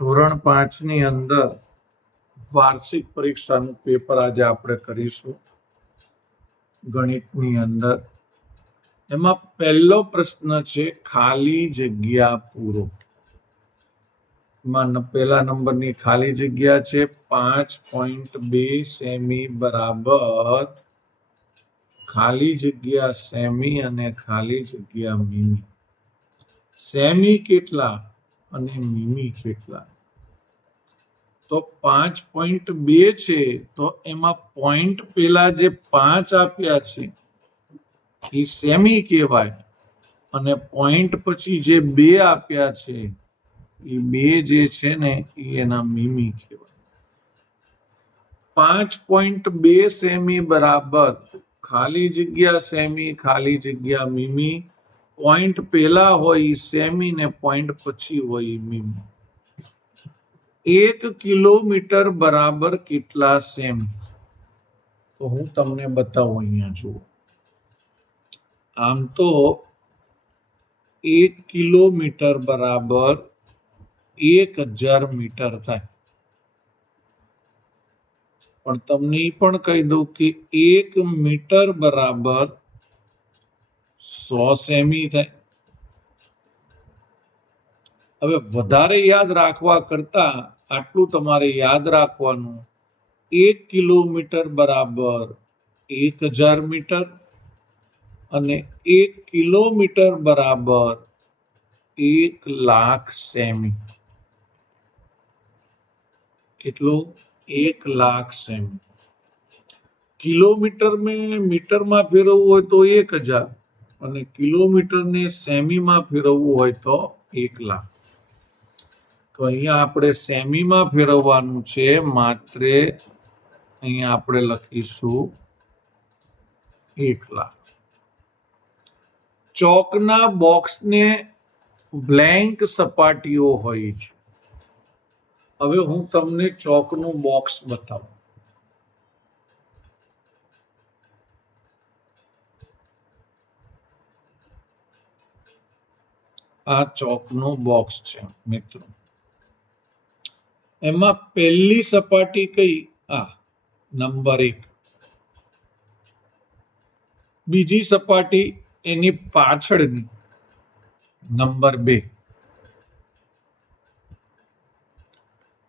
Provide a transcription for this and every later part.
ધોરણ 5 ની અંદર વાર્ષિક પરીક્ષાનું પેપર આજે આપણે કરીશું ગણિતની અંદર. એમાં પહેલો પ્રશ્ન છે ખાલી જગ્યા પૂરો. એમાં પહેલા નંબરની ખાલી જગ્યા છે 5.2 સેમી બરાબર ખાલી જગ્યા સેમી અને ખાલી જગ્યા મીમી. સેમી કેટલા અને મીમી કેટલા? તો 5.2 છે તો એમાં પોઈન્ટ પેલા જે 5 આપ્યા છે એ સેમી કહેવાય અને પોઈન્ટ પછી જે 2 આપ્યા છે એ 2 જે છે ને એ એના મીમી કહેવાય. 5.2 સેમી બરાબર ખાલી જગ્યા સેમી ખાલી જગ્યા મીમી. પોઈન્ટ પેલા હોય સેમી ને પોઈન્ટ પછી હોય મીમી. 1 કિલોમીટર બરાબર કેટલા સેમી? તો હું તમને બતાવું, અહીંયા જુઓ. આમ તો 1 કિલોમીટર બરાબર 1000 મીટર થાય, પણ તમને એ પણ કહી દઉં કે 1 મીટર બરાબર 100 સેમી થાય. હવે વધારે યાદ રાખવા કરતા આટલું તમારે યાદ રાખવાનું, 1 કિલોમીટર બરાબર 1000 મીટર અને 1 કિલોમીટર બરાબર 1,00,000 સેમી. કેટલું? 1,00,000 સેમી. કિલોમીટર મીટરમાં ફેરવવું હોય તો 1000 અને કિલોમીટરને સેમીમાં ફેરવવું હોય તો 1,00,000. તો અહીંયા આપણે સેમીમાં ફેરવવાનું છે, માત્ર અહીંયા આપણે લખીશું 1,00,000. ચોકના બોક્સને બ્લેન્ક સપાટીઓ હોય છે. હવે હું તમને ચોકનું બોક્સ બતાવું. આ ચોકનું બોક્સ છે મિત્રો. એમાં પહેલી સપાટી કઈ? આ નંબર 1. બીજી સપાટી એની પાછળની નંબર 2.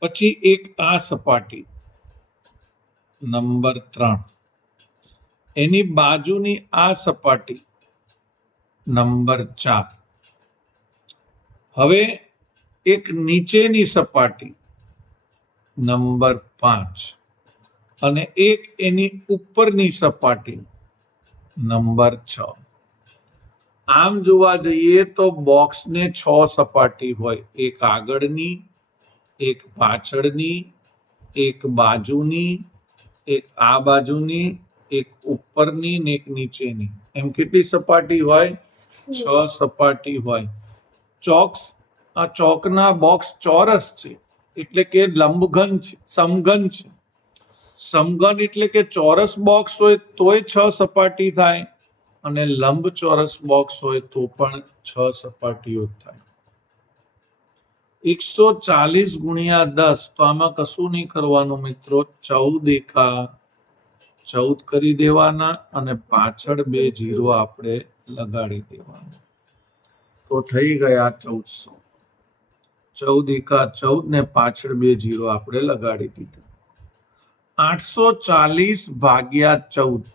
પછી એક આ સપાટી નંબર 3. એની બાજુની આ સપાટી નંબર 4. હવે એક નીચેની સપાટી નંબર 5 અને એક એની ઉપરની સપાટી નંબર 6. આમ જોવા જઈએ તો બોક્સને 6 સપાટી હોય, એક આગળની, એક પાછળની, એક બાજુની, એક આ બાજુની, એક ઉપરની ને એક નીચેની. એમ કેટલી સપાટી હોય? 6 સપાટી હોય. આ ચોકના બોક્સ ચોરસ છે એટલે કે લંબઘન છે, સમઘન છે. સમઘન એટલે કે ચોરસ બોક્સ હોય તોય 6 સપાટી થાય અને લંબચોરસ બોક્સ હોય તો પણ 6 સપાટીઓ થાય. 140 ગુણ્યા 10, તો આમાં કશું નહીં કરવાનું મિત્રો. 14 એકા 14 કરી દેવાના અને પાછળ 2 0 આપણે લગાડી દેવાના. તો થઈ ગયા 1400. 14 એકા 14 ને પાછળ 2 0 આપણે લગાડી દીધા. 840 ભાગ્યા 14.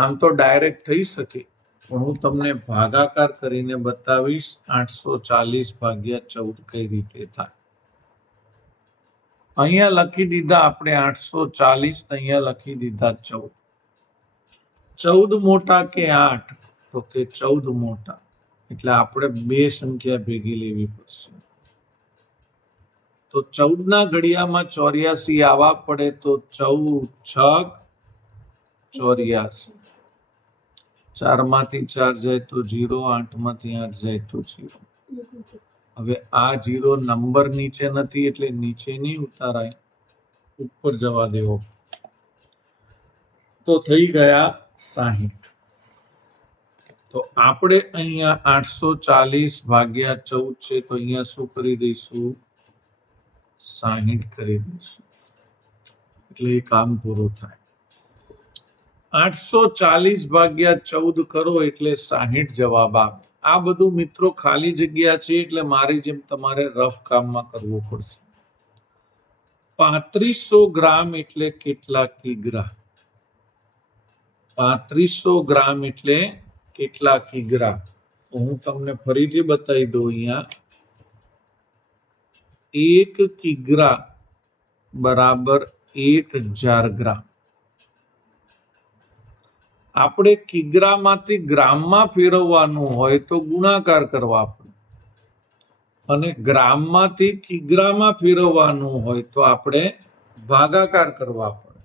આમ તો ડાયરેક્ટ થઈ શકે, પણ હું તમને ભાગાકાર કરીને બતાવીશ 840 ભાગ્યા 14 કઈ રીતે થાય. અહીંયા લખી દીધા આપણે 840, અહીંયા લખી દીધા 14. 14 મોટા કે 8? તો કે 14 મોટા. એટલે આપણે 2 સંખ્યા ભેગી લેવી પડશે. તો 14 ના ઘડિયામાં 84 આવવા પડે તો 14 6 84. 4 માંથી 4 જાય તો 0, 8 માંથી 8 જાય તો 0. હવે આ 0 નંબર નીચે નથી એટલે નીચે નહીં ઉતારાય, ઉપર જવા દેવો. તો થઈ ગયા 60. તો આપણે અહીંયા 840 ભાગ્યા 14 છે તો અહીંયા શું કરી દઈશું? 60 કરી દઈશું એટલે એ કામ પૂરું થાય. 840 ભાગ્યા 14 કરો એટલે 60 જવાબ આવે. આ બધું મિત્રો ખાલી જગ્યા છે એટલે મારી જેમ તમારે રફ કામમાં કરવું પડશે. 3500 ગ્રામ એટલે કેટલા કિગ્રા? 3500 ગ્રામ એટલે કેટલા કિગ્રા? તો હું તમને ફરીથી બતાવી દઉં. અહીંયા 1 કિગ્રા બરાબર 1000 ગ્રામ. આપણે કિગ્રામાંથી ગ્રામમાં ફેરવવાનું હોય તો ગુણાકાર કરવા પડે, અને ગ્રામમાંથી કિગ્રામાં ફેરવવાનું હોય તો આપણે ભાગાકાર કરવા પડે.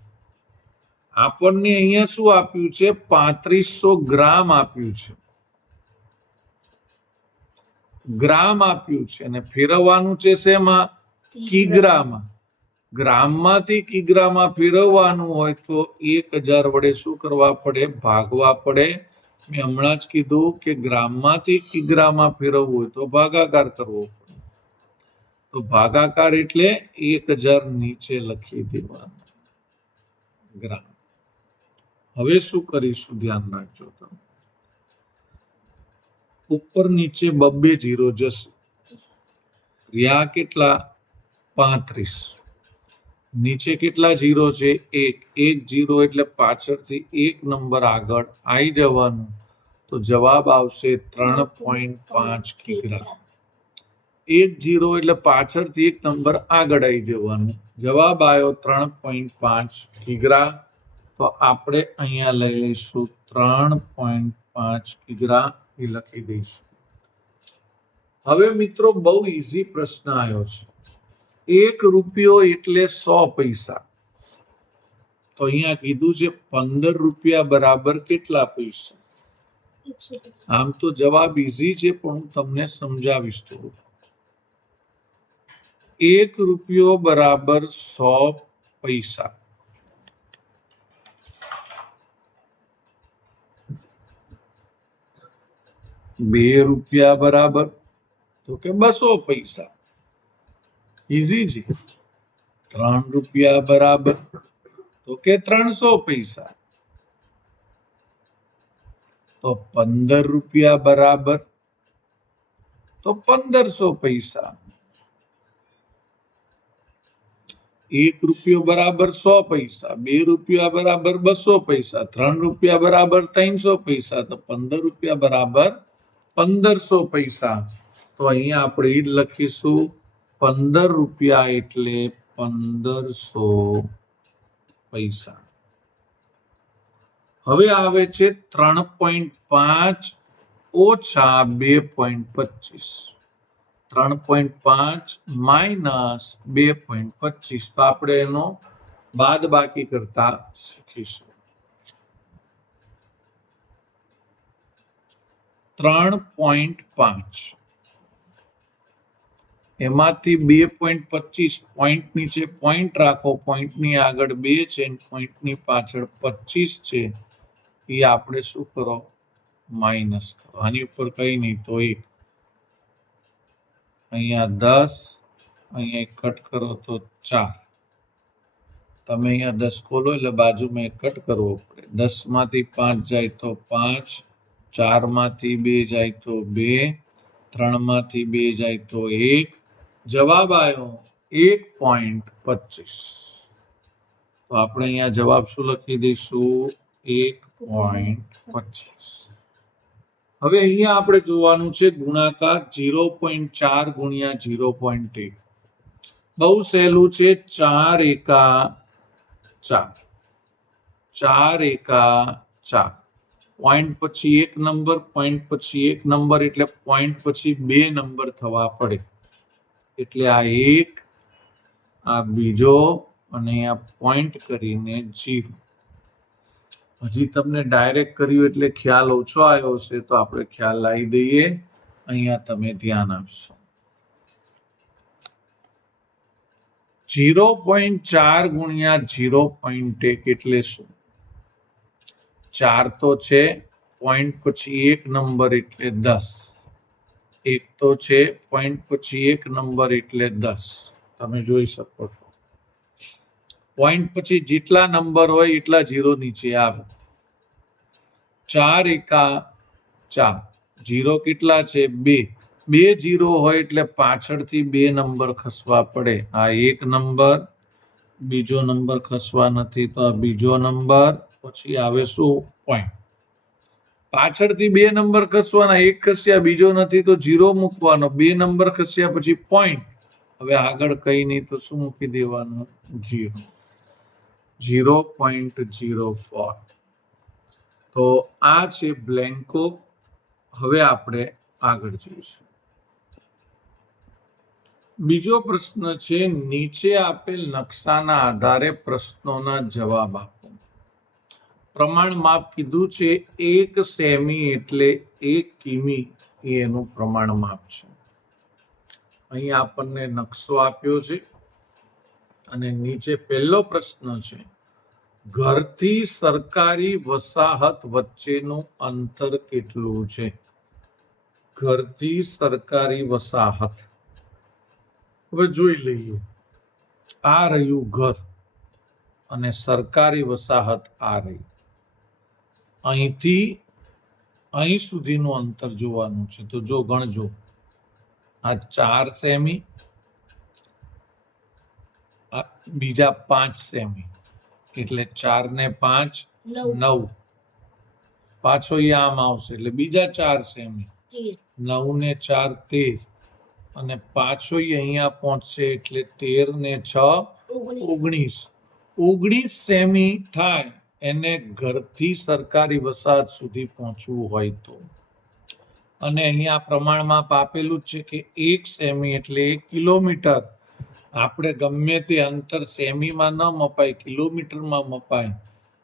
આપણને અહીંયા શું આપ્યું છે? 3500 ગ્રામ આપ્યું છે, ગ્રામ આપ્યું છે, અને ફેરવવાનું છે શેમાં? કિગ્રામાં. ગ્રામમાંથી કિગ્રામાં ફેરવવાનું હોય તો 1000 વડે શું કરવા પડે? ભાગવા પડે. મેં હમણાં જ કીધું કે ગ્રામમાંથી કિગ્રામાં ફેરવવું હોય તો ભાગાકાર કરવો પડે. તો ભાગાકાર એટલે 1000 નીચે લખી દેવાનું ગ્રામ. હવે શું કરીશું? ધ્યાન રાખજો તમે. ઉપર નીચે 2 0 જશે. રહ્યા કેટલા? 35. નીચે કેટલા 0 છે? 1 0 એટલે પાછળથી 1 નંબર આગળ આવી જવાનું. તો જવાબ આવશે 3.5 કિગ્રા. 1 0 એટલે પાછળથી 1 નંબર આગળ આવી જવાનું. જવાબ આવ્યો 3.5 કિગ્રા. તો આપણે અહીંયા લઈ લઈશું 3.5 કિગ્રા એ લખી દઈશું. હવે મિત્રો બહુ ઈઝી પ્રશ્ન આવ્યો છે. 1 રૂપિયો એટલે 100 પૈસા. તો અહીંયા કીધું છે 15 રૂપિયા બરાબર કેટલા પૈસા? આમ તો જવાબ ઈઝી છે પણ હું તમને સમજાવીશ થોડું. 1 રૂપિયો બરાબર 100 પૈસા. 2 રૂપિયા બરાબર તો કે 200 પૈસા. ઈઝી છે. 3 રૂપિયા બરાબર તો કે 300 પૈસા. તો 15 રૂપિયા બરાબર તો 1500 પૈસા. 1 રૂપિયો બરાબર 100 પૈસા. 2 રૂપિયા બરાબર 200 પૈસા. 3 રૂપિયા બરાબર 300 પૈસા. તો 15 રૂપિયા બરાબર 1500 પૈસા. તો અહીંયા આપણે એ જ લખીશું 15 રૂપિયા એટલે 1500 પૈસા. હવે આવે છે 3.5 ઓછા 2.25. 3.5 માઇનસ 2.25. તો આપણે એનો બાદ બાકી કરતા શીખીશું. 3.5 એમાંથી 2.25 પોઈન્ટ નીચે પોઈન્ટ રાખો. પોઈન્ટની આગળ 2 છે, પોઈન્ટની પાછળ 25 છે. એ આપણે શું કરો? માઇનસ કરો. આની ઉપર કઈ નહીં તો 1. અહીંયા 10, અહીંયા કટ કરો તો 4. તમે અહીંયા 10 ખોલો એટલે બાજુમાં 1 કટ કરવો પડે. 10 માંથી 5 જાય તો 5, 4 માંથી 2 જાય તો 2, 3 માંથી 2 જાય તો 1. જવાબ આવ્યો 1.25. તો આપણે અહીંયા જવાબ શું લખી દઈશું? 1.25. હવે અહીંયા આપણે જોવાનું છે ગુણાકાર. 0.4 ગુણ્યા 0.1. બહુ સહેલું છે. 4 એકા 4. 4 એકા 4. પોઈન્ટ પછી 1 નંબર, પોઈન્ટ પછી 1 નંબર એટલે પોઈન્ટ પછી 2 નંબર થવા પડે. એટલે આ 1, આ બીજો, અને અહીંયા પોઈન્ટ કરીને 0. હજી તમને ડાયરેક્ટ કર્યું એટલે ખ્યાલ ઓછો આવ્યો છે તો આપણે ખ્યાલ લાવી દઈએ. અહીંયા તમે ધ્યાન આપશો. 0.4 ગુણ્યા 0.1 એટલે શું? 4 તો છે, પોઈન્ટ પછી 1 નંબર એટલે 10. 1 તો છે, પોઈન્ટ પછી 1 નંબર એટલે 10. તમે જોઈ શકો છો. પોઈન્ટ પછી જેટલા નંબર હોય એટલા ઝીરો નીચે આવે. 4 એકા 4, ઝીરો કેટલા છે? 2. 2 ઝીરો હોય એટલે પાછળથી 2 નંબર ખસવા પડે. આ એક નંબર, બીજો નંબર ખસવા નથી તો આ બીજો નંબર, પછી આવે શું? પોઈન્ટ. પાછળથી 2 નંબર ખસવાના, એક ખસ્યા બીજો નથી તો ઝીરો મૂકવાનો, 2 નંબર ખસ્યા પછી પોઈન્ટ. હવે આગળ કઈ નહીં તો શું મૂકી દેવાનું? ઝીરો. 0.04. તો આ છે બ્લેન્કો. હવે આપણે આગળ જોઈશું. બીજો પ્રશ્ન છે, નીચે આપેલ નકશાના આધારે પ્રશ્નોના જવાબ આપો. પ્રમાણ માપ કીધું છે, 1 સેમી એટલે 1 કિમી એ એનું પ્રમાણ માપ છે. અહીં આપણને નકશો આપ્યો છે અને નીચે પહેલો પ્રશ્ન છે, ઘરથી સરકારી વસાહત વચ્ચેનું અંતર કેટલું છે? ઘરથી સરકારી વસાહત. હવે જોઈ લઈએ. આ રહ્યું ઘર અને સરકારી વસાહત આ રહી. અહીંથી અહીં સુધીનું અંતર જોવાનું છે. તો જો ગણજો, આ 4 સેમી, આ બીજા 5 સેમી એટલે 4 ને 5 9, પાછો આમ આવશે એટલે બીજા 4 સેમી, 9 ને 4 13, અને પાછો અહીંયા પહોંચશે એટલે 13 ને 6 19. 19 સેમી થાય એને ઘરથી સરકારી વસાહત સુધી પહોંચવું હોય તો. અને અહીંયા પ્રમાણમાં આપેલું જ છે કે 1 સેમી એટલે 1 કિલોમીટર. આપણે ગમે તે અંતર સેમીમાં ન મપાય, કિલોમીટરમાં મપાય.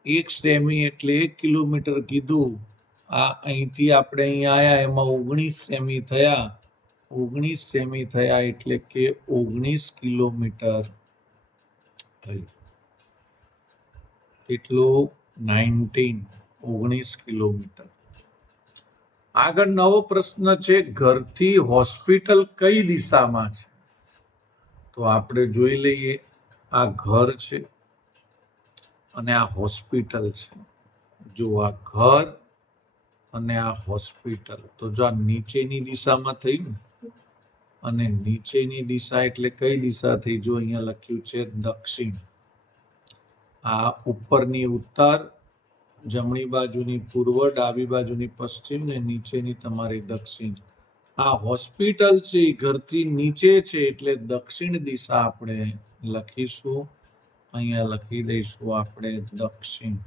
1 સેમી એટલે 1 કિલોમીટર કીધું. આ અહીંથી આપણે અહીંયા આવ્યા એમાં 19 સેમી થયા. 19 સેમી થયા એટલે કે 19 કિલોમીટર થયું. કેટલું? 19 કિલોમીટર. આગળ નવો પ્રશ્ન છે, ઘરથી હોસ્પિટલ કઈ દિશામાં છે? તો આપણે જોઈ લઈએ. આ ઘર છે અને આ હોસ્પિટલ છે. જો આ ઘર અને આ હોસ્પિટલ, તો જો આ નીચેની દિશામાં થયું અને નીચેની દિશા એટલે કઈ દિશા થઈ? જો અહીંયા લખ્યું છે દક્ષિણ. આ ઉપરની ઉત્તર, જમણી બાજુની પૂર્વ, ડાબી બાજુની પશ્ચિમ ને નીચેની તમારી દક્ષિણ. આ હોસ્પિટલ છે ઘરથી નીચે છે એટલે દક્ષિણ દિશા આપણે લખીશું. અહીંયા લખી દઈશું આપણે દક્ષિણ.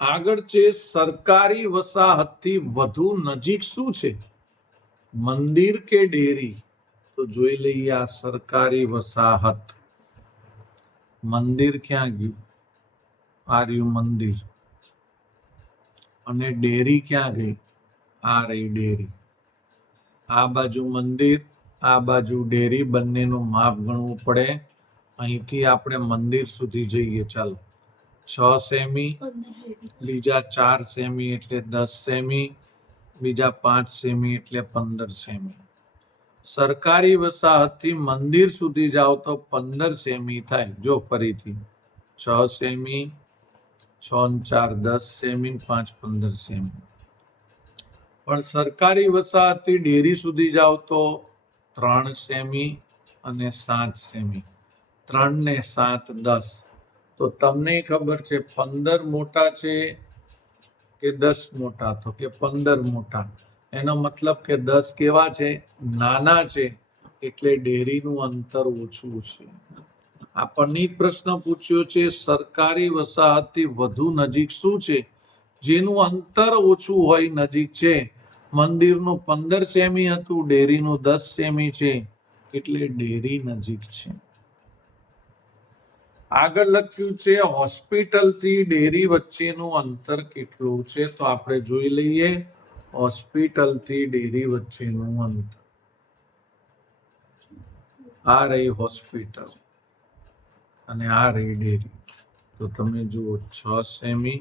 આગળ છે, સરકારી વસાહતથી વધુ નજીક શું છે? મંદિર કે ડેરી? તો જોઈ લઈએ. આ સરકારી વસાહત, મંદિર ક્યાં ગયું? આ રહ્યું મંદિર. અને ડેરી ક્યાં ગઈ? આ રહી ડેરી. આ બાજુ મંદિર, આ બાજુ ડેરી, બંનેનું માપ ગણવું પડે. અહીંથી આપણે મંદિર સુધી જઈએ. ચાલો, 6 સેમી, બીજા 4 સેમી એટલે 10 સેમી, બીજા 5 સેમી એટલે 15 સેમી. સરકારી વસાહતથી મંદિર સુધી જાઓ તો 15 સેમી થાય. જો ફરીથી 6 સેમી, 6 ને 4 10 સેમી, 5 15 સેમી. પણ સરકારી વસાહતથી ડેરી સુધી જાઓ તો 3 સેમી અને 7 સેમી. 3 ને 7 10. તો તમને ખબર છે 15 મોટા છે કે 10 મોટા? તો કે 15 મોટા. એનો મતલબ કે 10 કેવા છે? નાના છે. એટલે ડેરીનું અંતર ઓછું છે. આપણને પ્રશ્ન પૂછ્યો છે, સરકારી વસાહતથી વધુ નજીક શું છે? જેનું અંતર ઓછું હોય નજીક છે. મંદિરનું 15 સેમી હતું, ડેરીનું 10 સેમી છે એટલે ડેરી નજીક છે. આગળ લખ્યું છે, હોસ્પિટલથી ડેરી વચ્ચેનું અંતર કેટલું છે? તો આપણે જોઈ લઈએ. હોસ્પિટલથી ડેરી વચ્ચેનું અંતર, આ રહી હોસ્પિટલ અને આ રહી ડેરી. તો તમે જુઓ 6 સેમી,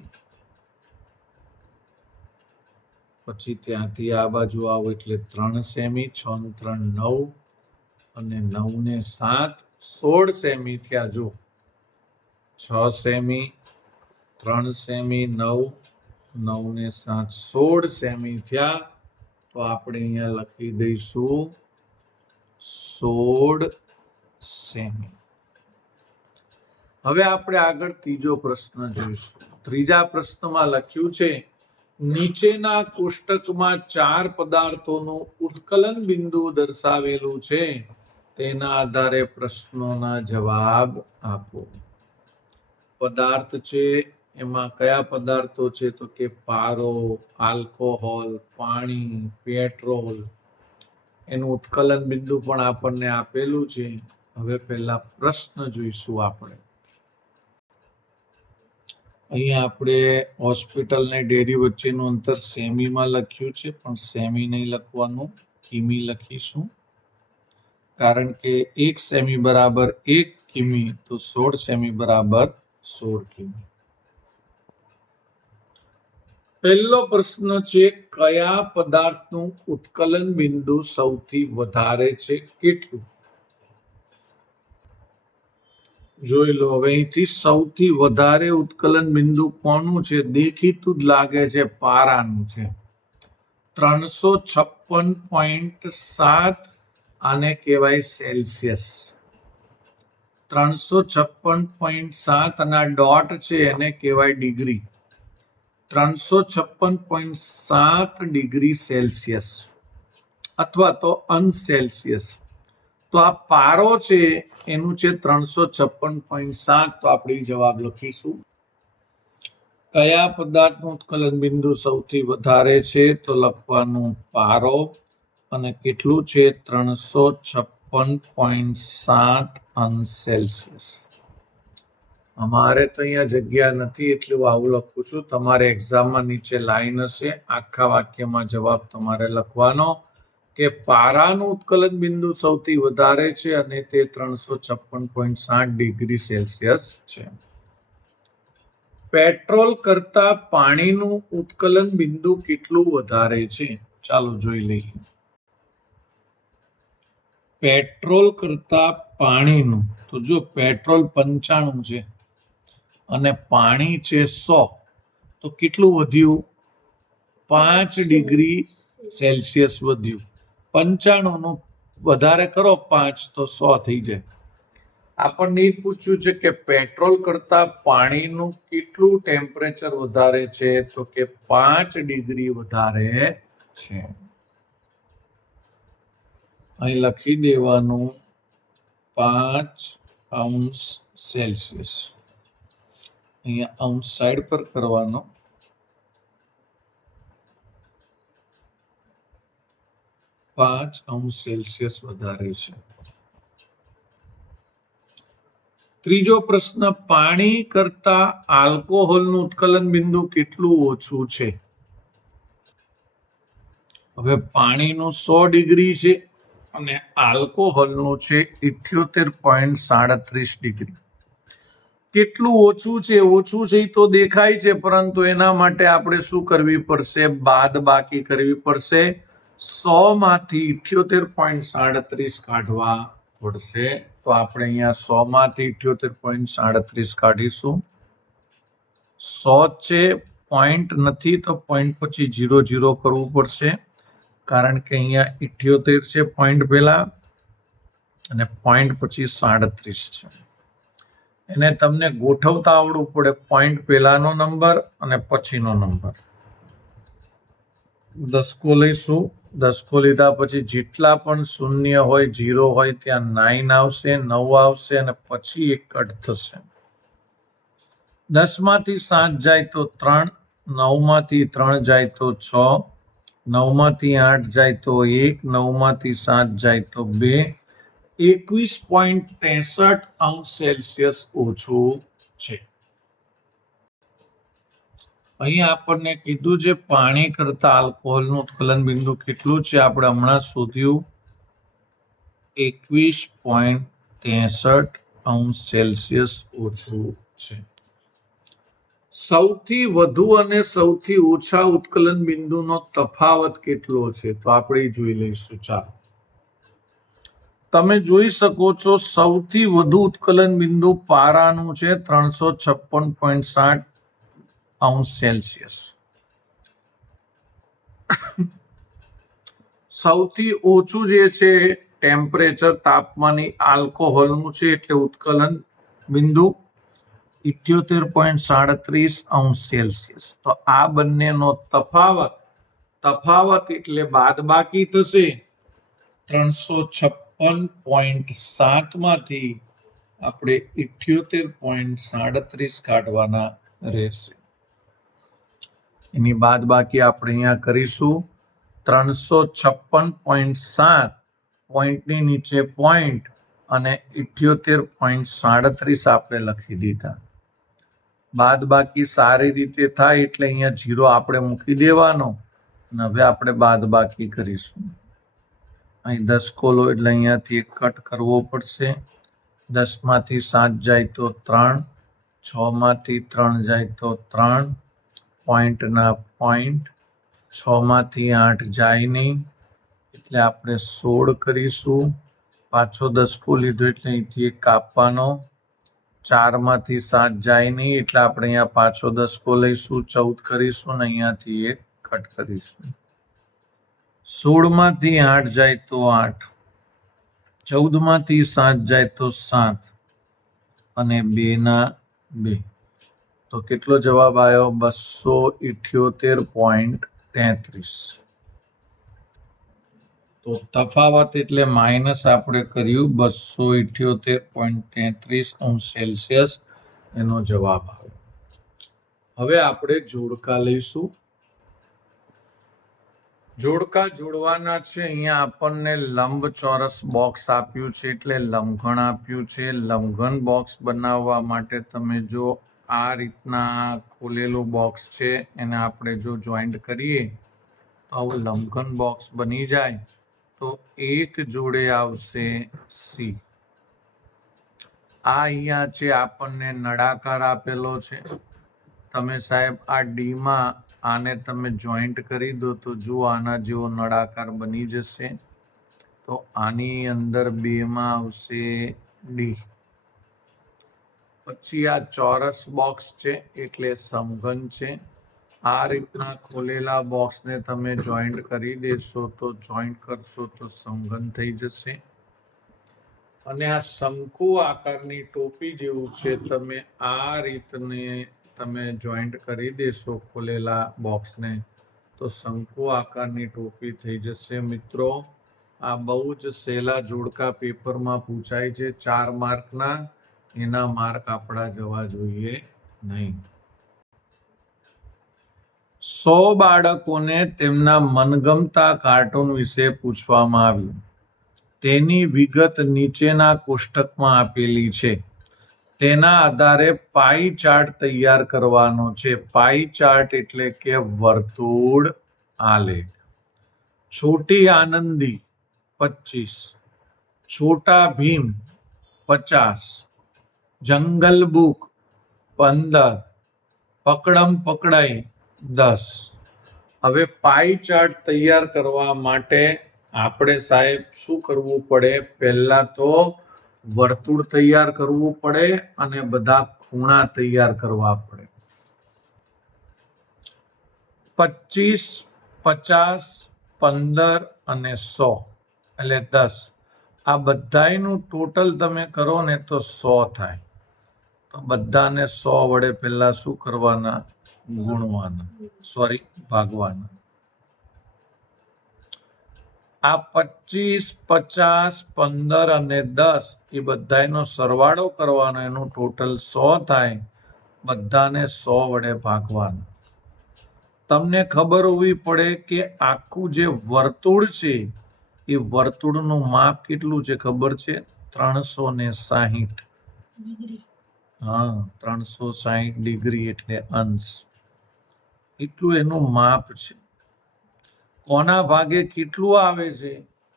પછી ત્યાંથી આ બાજુ આવો એટલે 3 સેમી, 6 ને 3 9, અને 9 ને 7 16 સેમી થયા. જો 6 સેમી, 3 સેમી, 9 9 ને 7 16 સેમી થયા. તો આપણે અહીંયા લખી દઈશું 16 સેમી. હવે આપણે આગળ ત્રીજો પ્રશ્ન જોઈશું. ત્રીજા પ્રશ્નમાં લખ્યું છે, નીચેના કોષ્ટકમાં 4 પદાર્થોનું ઉત્કલન બિંદુ દર્શાવેલું છે. તેના આધારે પ્રશ્નોના જવાબ આપો. પદાર્થ છે એમાં કયા પદાર્થો છે? તો કે પારો, આલ્કોહોલ, પાણી, પેટ્રોલ. એનું ઉત્કલન બિંદુ પણ આપણને આપેલું છે. હવે પહેલા પ્રશ્ન જોઈશું આપણે. અહીંયા આપણે હોસ્પિટલ ને ડેરી વચ્ચેનું અંતર સેમીમાં લખ્યું છે, પણ સેમી નહીં લખવાનું, કિમી લખીશું. કારણ કે 1 સેમી બરાબર 1 કિમી, તો 16 સેમી બરાબર 16 કિમી. પહેલો પ્રશ્ન છે, કયા પદાર્થનું ઉત્કલન બિંદુ સૌથી વધારે છે? કેટલું? જોઈ લો. હવે અહીંથી સૌથી વધારે ઉત્કલન બિંદુ કોનું છે? દેખીતું જ લાગે છે, પારાનું છે. 356.7 આને કહેવાય સેલ્સિયસ. 356.7 અને આ ડોટ છે એને કહેવાય ડિગ્રી. 356.7 ડિગ્રી સેલ્સિયસ અથવા તો અનસેલ્સિયસ. તો આ પારો છે એનું છે 356.7. તો આપણે જવાબ લખીશું. કયા પદાર્થનું ઉત્કલન બિંદુ સૌથી વધારે છે? તો લખવાનું પારો. અને કેટલું છે? 356.7 અનસેલ્સિયસ. અમારે તો અહીંયા જગ્યા નથી એટલે હું આવું લખું છું. તમારે એક્ઝામમાં નીચે લાઈન હશે, આખા વાક્યમાં જવાબ તમારે લખવાનો કે પારાનું ઉત્કલન બિંદુ સૌથી વધારે છે અને તે 356.7 ડિગ્રી સેલ્સિયસ છે. પેટ્રોલ કરતા પાણીનું ઉત્કલન બિંદુ કેટલું વધારે છે? ચાલો જોઈ લઈએ. પેટ્રોલ કરતા પાણીનું, તો જો પેટ્રોલ 95 છે અને પાણી છે 100, તો કેટલું વધ્યું? 5 ડિગ્રી સેલ્સિયસ વધ્યું. 95 નું વધારે કરો 5 તો 100 થઈ જાય. આપણને એ પૂછ્યું છે કે પેટ્રોલ કરતા પાણીનું કેટલું ટેમ્પરેચર વધારે છે? તો કે 5 ડિગ્રી વધારે છે. અહીં લખી દેવાનું 5 અંશ સેલ્સિયસ. અહીંયા અંશ સાઈડ પર કરવાનો. 5 અંશ સેલ્સિયસ વધારે છે. ત્રીજો પ્રશ્ન, પાણી કરતા આલ્કોહોલનું ઉત્કલન બિંદુ કેટલું ઓછું છે? હવે પાણીનું 100 ડિગ્રી છે અને આલ્કોહોલનું છે 78.37 ડિગ્રી. કેટલું ઓછું છે? ઓછું છે તો દેખાય છે, પરંતુ એના માટે આપણે શું કરવી પડશે? બાદ બાકી કરવી પડશે. 100 માંથી 78.37 કાઢવા પડશે. તો આપણે અહીંયા 100 માંથી 78.37 કાઢીશું. 100 છે, પોઈન્ટ નથી તો પોઈન્ટ પછી 00 કરવું પડશે, કારણ કે અહીંયા 78 છે પોઈન્ટ પહેલા અને પોઈન્ટ પછી 37 છે. એને તમને ગોઠવતા આવડવું પડે. પોઈન્ટ પહેલાનો નંબર અને પછીનો નંબર. દસકો લઈશું. દસકો લીધા પછી જેટલા પણ શૂન્ય હોય, 0 હોય ત્યાં 9 આવશે, 9 આવશે અને પછી એક કટ થશે. 10 માંથી 7 જાય તો 3, 9 માંથી 3 જાય તો 6, 9 માંથી 8 જાય તો 1, 9 માંથી 7 જાય તો 2. 21.63 અંશ સેલ્સિયસ ઓછું છે. અહીંયા આપણને કીધું છે પાણી કરતા આલ્કોહોલનું ઉત્કલન બિંદુ કેટલું છે? આપણે હમણાં શોધ્યું. 21.63 અંશ સેલ્સિયસ ઓછું છે. સૌથી વધુ અને સૌથી ઓછા ઉત્કલન બિંદુનો તફાવત કેટલો છે? તો આપણે જોઈ લઈશું. ચાલો. તમે જોઈ શકો છો સૌથી વધુ ઉત્કલન બિંદુ પારાનું છે 356.60°C. સૌથી ઓછું જે છે ટેમ્પરેચર તાપમાની આલ્કોહોલનું છે એટલે ઉત્કલન બિંદુ 78.37°C. તો આ બંનેનો તફાવત એટલે બાદબાકી થશે 356.7 માંથી આપણે 78.37 કાઢવાના રહેશે. એની બાદબાકી આપણે અહીંયા કરીશું. 356.7 પોઈન્ટની નીચે પોઈન્ટ અને 78.37 આપણે લખી દીધા. બાદબાકી સારી રીતે થાય એટલે અહીંયા 0 આપણે મૂકી દેવાનો અને હવે આપણે બાદબાકી કરીશું. અહીં 10 કોલો એટલે અહીંયાથી એક કટ કરવો પડશે. 10 માંથી 7 જાય તો 3, 6 માંથી 3 જાય તો 3, પોઈન્ટના પોઈન્ટ, 6 માંથી 8 જાય નહીં એટલે આપણે 16 કરીશું. પાછો 10 લીધો એટલે અહીંથી એક કાપવાનો. 4 માંથી 7 જાય નહીં એટલે આપણે અહીંયા પાછો 10 લઈશું, 14 કરીશું અને અહીંયાથી એક કટ કરીશું. 16 માંથી 8 જાય તો 8, 14 માંથી 7 જાય તો 7 અને 2 ના 2. તો કેટલો જવાબ આવ્યો? 278.33. તો તફાવત એટલે માઇનસ આપણે કર્યું 278.33°C એનો જવાબ આવ્યો. હવે આપણે જોડકા લઈશું. જોડકા જોડવાના છે. અહીંયા આપણને લંબચોરસ બોક્સ આપ્યું છે એટલે લંબઘન આપ્યું છે. લંબઘન બોક્સ બનાવવા માટે તમે જો આ રીતના ખોલેલું બોક્સ છે એને આપણે જો જોઈન્ટ કરીએ તો આવું લંબઘન બોક્સ બની જાય. તો એક જોડે આવશે સી. આ અહીંયા છે આપણને નળાકાર આપેલો છે. તમે સાહેબ આ ડીમાં આને તમે જોઈન્ટ કરી દો તો જુઓ આના જેવો નળાકાર બની જશે. તો આની અંદર 2માં આવશે ડી. પછી આ ચોરસ બોક્સ છે એટલે સમઘન છે. આ રીતના ખોલેલા બોક્સને તમે જોઈન્ટ કરી દેશો તો જોઈન્ટ કરશો તો સમઘન થઈ જશે. અને આ શંકુ આકારની ટોપી જેવું છે. તમે આ રીતને તમે જોઈન્ટ કરી દેશો ખોલેલા બોક્સને તો શંકુ આકારની ટોપી થઈ જશે. મિત્રો આ બહુ જ સહેલા જોડકા પેપરમાં પૂછાય છે 4 માર્કના. એના માર્ક આપણા જવા જોઈએ નહીં. 100 બાળકોને તેમના મનગમતા કાર્ટૂન વિશે પૂછવામાં આવ્યું. તેની વિગત નીચેના કોષ્ટકમાં આપેલી છે. તેના આધારે પાઈ ચાર્ટ તૈયાર કરવાનો છે. પાઈ ચાર્ટ એટલે કે વર્તુળ આલેખ. છોટી આનંદી 25, છોટા ભીમ 50, જંગલ બુક 15, પકડમ પકડાઈ 10. હવે પાઈ ચાર્ટ તૈયાર કરવા માટે આપણે સાહેબ શું કરવું પડે? પહેલા તો વર્તુળ તૈયાર કરવું પડે અને બધા ખૂણા તૈયાર કરવા પડે. 25, 50, 15 અને 100 એટલે 10. આ બધાયનું ટોટલ તમે કરો ને તો 100 થાય. તો બધાને 100 વડે પહેલા શું કરવાના? ભાગવાના. આ 25, 50, 15 અને 10 એ બધાનો સરવાળો કરવાનો, એનું ટોટલ 100 થાય. બધાને 100 વડે ભાગવાનું. તમને ખબર હોવી પડે કે આખું જે વર્તુળ છે એ વર્તુળનું માપ કેટલું છે ખબર છે? 360 ડિગ્રી. હા, 360 ડિગ્રી એટલે અંશ. એટલું એનું માપ છે. કોના ભાગે કેટલું આવે છે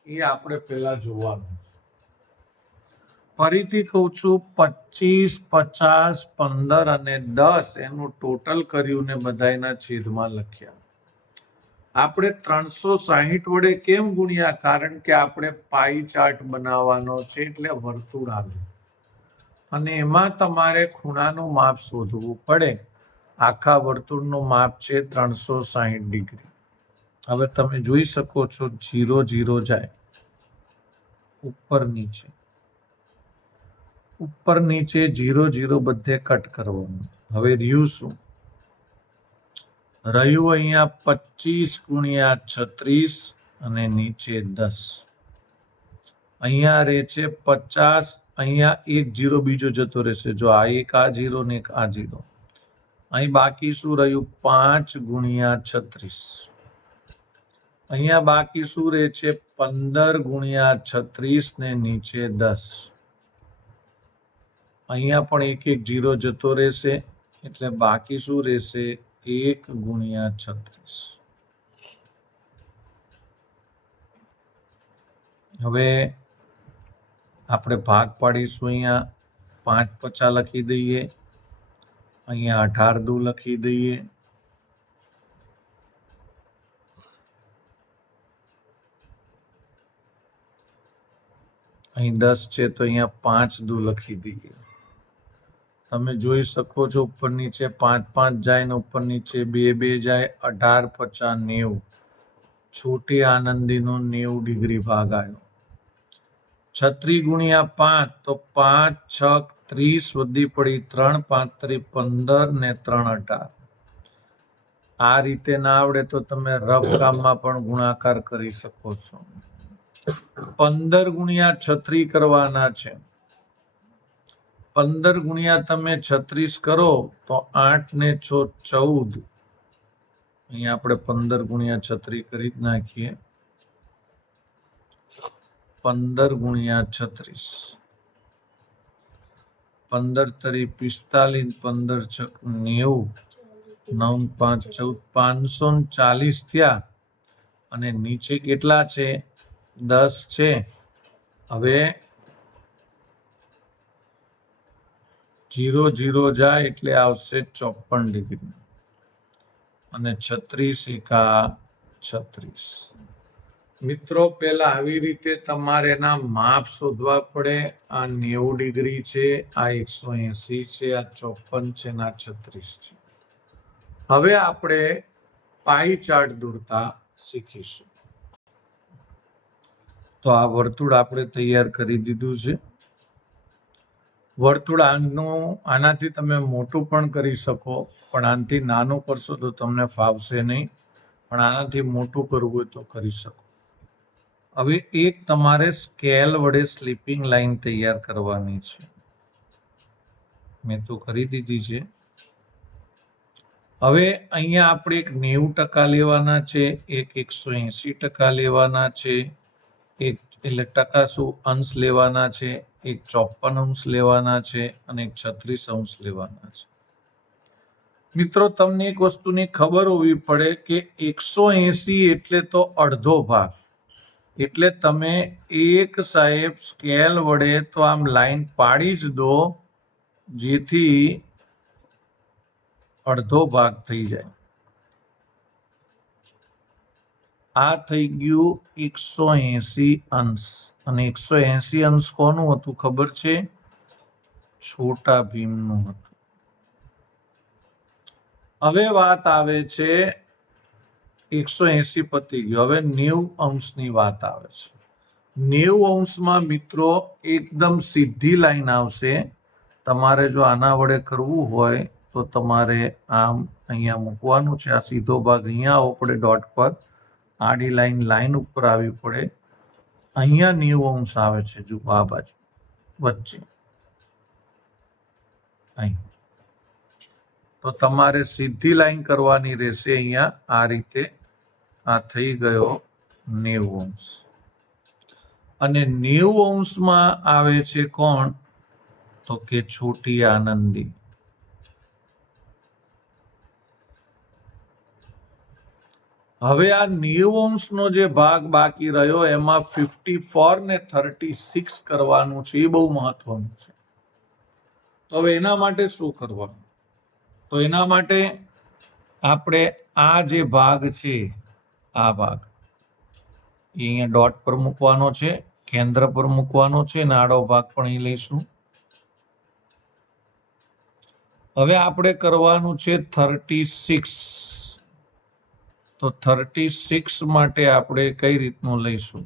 એ આપણે પહેલા જોવાનું છે. ફરીથી કહું છું, 25, 50, 15 અને 10 એનું ટોટલ કર્યું ને બધાના છેદમાં લખ્યા. આપણે 360 વડે કેમ ગુણ્યા? કારણ કે આપણે પાઈ ચાર્ટ બનાવવાનો છે, એટલે વર્તુળ આવે અને એમાં તમારે ખૂણાનું માપ શોધવું પડે. આખા વર્તુળનું માપ છે 360 ડિગ્રી. હવે તમે જોઈ શકો છો 0 0 જાય, ઉપર નીચે 0 0 બધે કટ કરવાનું. હવે રહ્યું શું? રહ્યું અહીંયા 25 ગુણ્યા 36 અને નીચે 10. અહીંયા રહે છે 50. અહીંયા એક 0 બીજો જતો રહેશે. જો આ એક આ 0 ને એક આ 0. અહીં બાકી શું રહ્યું? 5 ગુણ્યા 36. અહીંયા બાકી શું રહે છે? 15 ગુણ્યા 36 ને નીચે 10. અહીંયા પણ એક એક 0 જતો રહેશે, એટલે બાકી શું રહેશે? 1 ગુણ્યા 36. હવે આપણે ભાગ પાડીશું. અહીંયા 5 50 લખી દઈએ, અહીંયા 18 દુ લખી દઈએ, અહીં 10 છે તો અહીંયા 5 દુ લખી દઈએ. તમે જોઈ શકો છો ઉપર નીચે 5 5 જાય ને ઉપર નીચે 2 2 જાય. 18 50 90. છોટી આનંદીનો 90 ડિગ્રી ભાગ આવ્યો. 36 ગુણ્યા 5 તો 5 6 30 વધી પડી 3 5 3 15 ને 3 18. આ રીતે ના આવડે તો તમે રફ કામમાં પણ ગુણાકાર કરી શકો છો. 15 ગુણ્યા 36 કરવાના છે. 15 ગુણ્યા તમે 36 કરો તો 8 ને 6 14. અહીંયા આપણે 15 ગુણ્યા 36 કરી જ નાખીએ. 15 ગુણ્યા 36, 15 તરી 45, 15 છક 90, 9 5 14, 540 થયા. અને નીચે કેટલા છે? 10 છે. હવે 0 0 જાય એટલે આવશે 54 ડિગ્રી અને 36 એકા 36. મિત્રો, પહેલા આવી રીતે તમારે એના માપ શોધવા પડે. આ 90 ડિગ્રી છે, આ 180 છે, આ 54 છે, આ 36 છે. હવે આપણે પાઈ ચાર્ટ દોરતા શીખીશું. તો આ વર્તુળ આપણે તૈયાર કરી દીધું છે. વર્તુળ આનાથી તમે મોટું પણ કરી શકો, પણ આનાથી નાનું કરશો તો તમને ફાવશે નહીં. પણ આનાથી મોટું કરવું હોય તો કરી શકો. હવે એક તમારે સ્કેલ વડે સ્લીપિંગ લાઈન તૈયાર કરવાની છે. મેં તો કરી દીધી છે. હવે અહીંયા આપણે એક 90% લેવાના છે, એક 180% લેવાના છે, એક એટલે ટકા શું અંશ લેવાના છે, એક 54 અંશ લેવાના છે અને એક 36 અંશ લેવાના છે. મિત્રો, તમને એક વસ્તુની ખબર હોવી પડે કે 180 એટલે તો અડધો ભાગ. એટલે તમે એક સાહેબ સ્કેલ વડે તો આમ લાઈન પાડી જ દો, જેથી અડધો ભાગ થઈ જાય. આ થઈ ગયું 180 અંશ. અને 180 અંશ કોનું હતું ખબર છે? છોટા ભીમનું હતું. હવે વાત આવે છે 180 પતી ગયું. હવે 90 અંશની વાત આવે છે. 90 અંશમાં મિત્રો એકદમ સીધી લાઈન આવશે. તમારે જો આના વડે કરવું હોય તો તમારે આમ અહીંયા મૂકવાનું છે. આ સીધો ભાગ અહીંયા આવવો પડે ડોટ પર. આડી લાઈન ઉપર આવવી પડે. અહીંયા 90 અંશ આવે છે. જો આ બાજુ વચ્ચે અહીં. તો તમારે સીધી લાઈન કરવાની રહેશે. અહીંયા આ રીતે આ થઈ ગયો 90 અંશ. અને 90 અંશમાં આવે છે કોણ? તો કે છોટી આનંદી. હવે આ 90 અંશનો જે ભાગ બાકી રહ્યો એમાં 54 ને 36 કરવાનું છે. એ બહુ મહત્વનું છે. તો હવે એના માટે શું કરવાનું? તો એના માટે આપણે આ જે ભાગ છે આ ભાગ એ અહીંયા ડોટ પર મૂકવાનો છે, કેન્દ્ર પર મૂકવાનો છે અને આડો ભાગ પણ અહીં લઈશું. હવે આપણે કરવાનું છે 36. તો 36 માટે આપણે કઈ રીતનું લઈશું?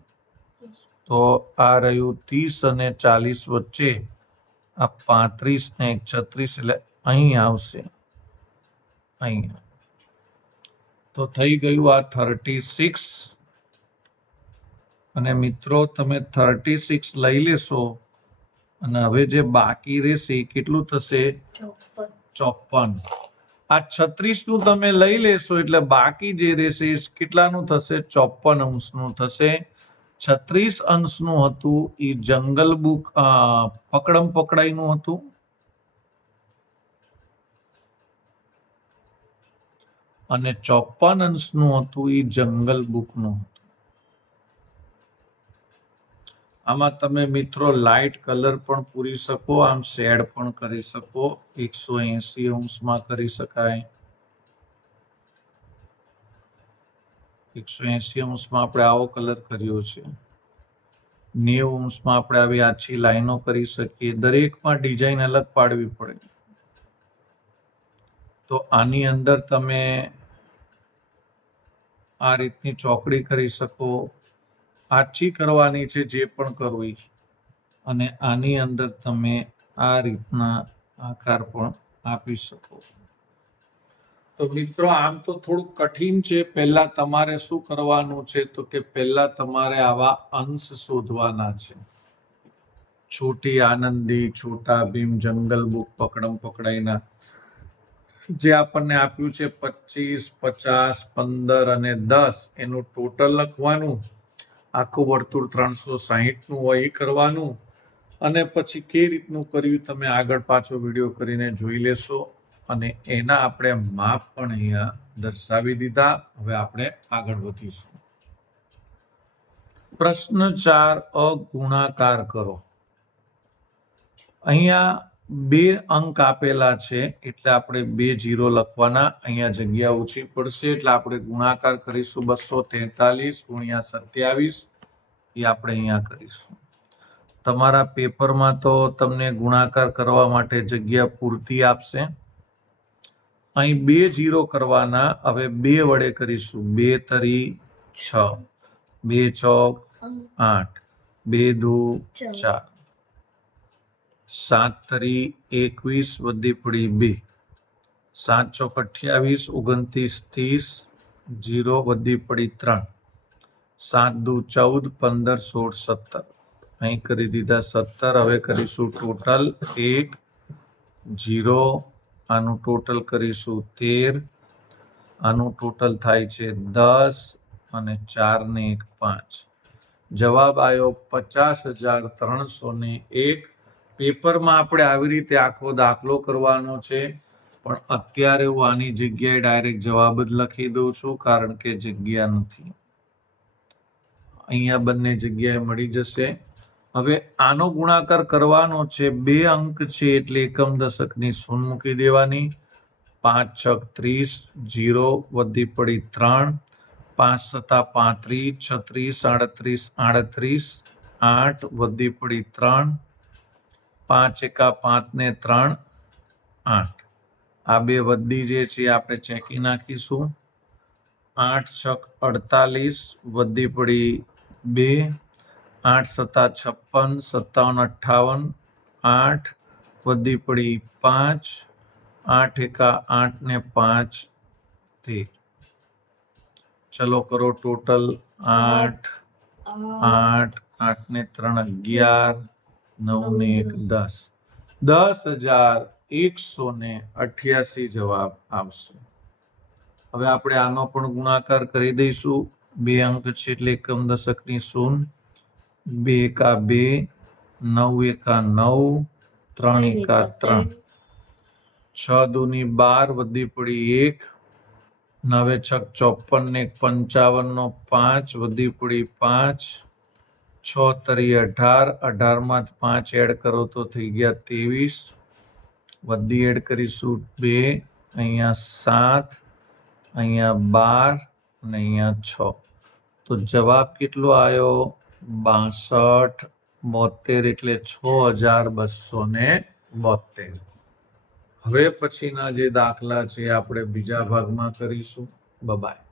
તો આ રહ્યું 30 અને 40 વચ્ચે આ 35 ને 36 એટલે અહીં આવશે, અહીંયા. તો થઈ ગયું આ 36. અને મિત્રો તમે 36 લઈ લેશો અને હવે જે બાકી રહેશે એ કેટલું થશે? 54. આ 36 નું તમે લઈ લેશો એટલે બાકી જે રહેશે એ કેટલાનું થશે? 54 અંશનું થશે. 36 અંશનું હતું એ જંગલ બુક પકડમ પકડાઈનું હતું. અને 54 અંશનું હતું એ જંગલ બુકનું હતું. આમાં તમે મિત્રો લાઇટ કલર પણ પૂરી શકો, આમ શેડ પણ કરી શકો. 180 અંશમાં કરી શકાય. 180 અંશમાં આપણે આવો કલર કર્યો છે. 90 અંશમાં આપણે આવી આછી લાઈનો કરી શકીએ. દરેકમાં ડિઝાઇન અલગ પાડવી પડે. તો આની અંદર તમે આ રીતની ચોકડી કરી શકો. આછી કરવાની છે જે પણ કરવું, અને આની અંદર તમે આ રીતના આકાર પણ આપી શકો. તો મિત્રો આમ તો થોડું કઠિન છે. પહેલા તમારે શું કરવાનું છે? તો કે પહેલા તમારે આવા અંશ શોધવાના છે. છોટી આનંદી, છોટા ભીમ, જંગલ બુક, પકડમ પકડાઈના જે આપણને આપ્યું છે 25, 50, 15 અને 10 એનું ટોટલ લખવાનું. આખું વર્તુળ 360 નું હોય એ કરવાનું. અને પછી કઈ રીતનું કર્યું તમે આગળ પાછો વિડીયો કરીને જોઈ લેશો. અને એના આપણે માપ પણ અહીંયા દર્શાવી દીધા. હવે આપણે આગળ વધીશું. પ્રશ્ન 4, અગુણાકાર કરો. અહીંયા 2 અંક આપેલા છે એટલે આપણે 2 0 લખવાના. અહીંયા જગ્યા ઓછી પડશે એટલે આપણે ગુણાકાર કરીશું. 243 ગુણ્યા 27 એ આપણે અહીંયા કરીશું. તમારા પેપરમાં તો તમને ગુણાકાર કરવા માટે જગ્યા પૂરતી આપશે. અહીં 2 0 કરવાના. હવે 2 વડે કરીશું. 2 તરી 6, 2 ચોક 8, 2 દુ 4, 7 તરી 21 વધી પડી 2, 7 ચોક 28, 29 30, 0 વધી પડી 3, 7 દુ 14, 15 16 17. અહીં કરી દીધા 17. હવે કરીશું ટોટલ 1 0. આનું ટોટલ કરીશું 13. આનું ટોટલ થાય છે 10 અને 4 ને 1 5. જવાબ આવ્યો 50,301. પેપરમાં આપણે આવી રીતે આખો દાખલો કરવાનો છે, પણ અત્યારે હું આની જગ્યાએ ડાયરેક્ટ જવાબ જ લખી દઉં છું કારણ કે જગ્યા નથી. અહીંયા બંને જગ્યાએ મળી જશે. હવે આનો ગુણાકાર કરવાનો છે. 2 અંક છે એટલે એકમ દશકની શૂન્ય મૂકી દેવાની. 5 6 30, 0 વધી પડી 3, 5 7 35, 36 38, 8 વધી પડી 3, 5 1 5 ને 3 8. આ 2 વધી જે છે આપણે ચેકી નાખીશું. 8 6 48 વધી પડી 2, 8 7 56, 57 58, 8 વધી પડી 5, 8 1 8 ને 5 13. ચલો કરો ટોટલ. 8 8 8 ને 3 11, 9 ને 1 10. 10,188 જવાબ આવશે. હવે આપણે આનો પણ ગુણાકાર કરી દઈશું. 2 અંક છે એટલે એકમ દશકની શૂન્ય. 2 એકા 2, 9 એકા 9, 3 એકા 3, 6 દુની 12 વધી પડી 1, 9 6 54 ને 55 નો 5 વધી પડી 5, 6 તરી 18, 18 માં 5 એડ કરો તો થઈ ગયા 23. વધી એડ કરીશું 2, અહીંયા 7, અહીંયા 12, અને અહીંયા 6. તો જવાબ કેટલો આવ્યો? 62, 72 એટલે 6272. હવે પછીના જે દાખલા છે આપણે બીજા ભાગમાં કરીશું. બાય.